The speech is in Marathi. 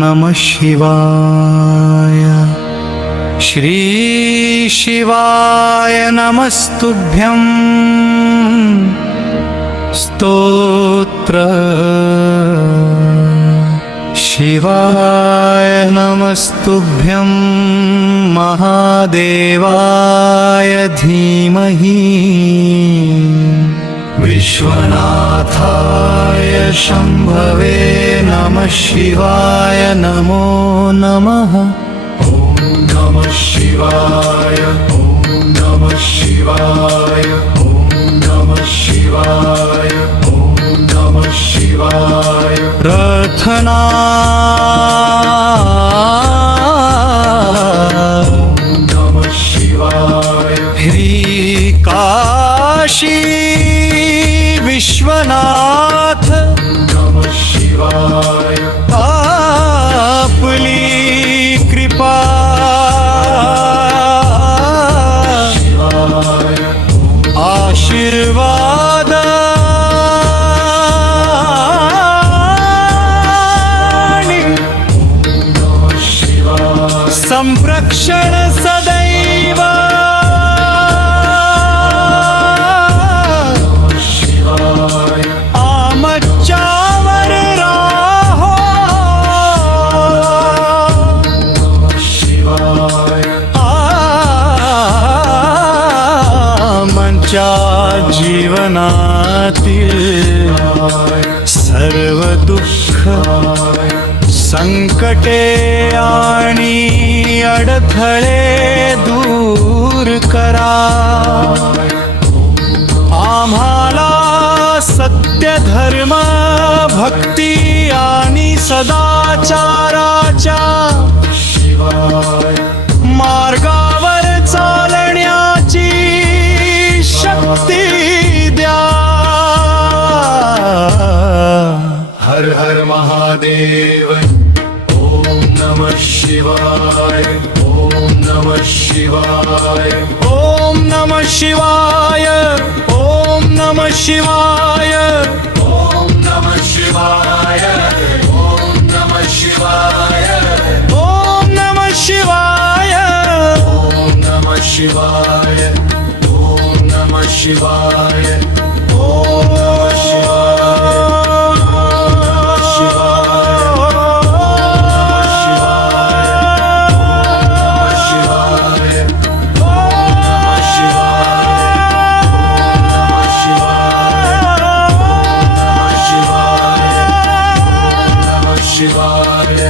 नमः शिवाय। श्री शिवाय नमस्तुभ्यं। स्तोत्र शिवाय नमस्तुभ्यं महादेवाय धीमहि। विश्वनाथाय शम्भवे नमः शिवाय नमो नमः। ॐ नमः शिवाय ॐ नमः शिवाय ॐ नमः शिवाय ॐ नमः शिवाय। प्रार्थना नमः शिवाय। ह्री काशी विश्वनाथ नमः शिवाय। आपली कृपा शिवाय। आशीर्वाद संरक्षण सदैव शिवाय। आमच्यावर राहो शिवाय। आमच्या जीवनातील सर्व दुःख संकटे आणि अडथळे दूर करा। आम्हाला सत्य धर्म भक्ती आणि सदाचाराच्या मार्गावर चालण्याची शक्ती द्या। हर हर महादेव। ओम नमः शिवाय ओम नमः शिवाय ओम नमः शिवाय ओम नमः शिवाय ओम नमः शिवाय ओम नमः शिवाय ओम नमः शिवाय ओम नमः शिवाय ओम नमः शिवाय ओम नमः शिवाय।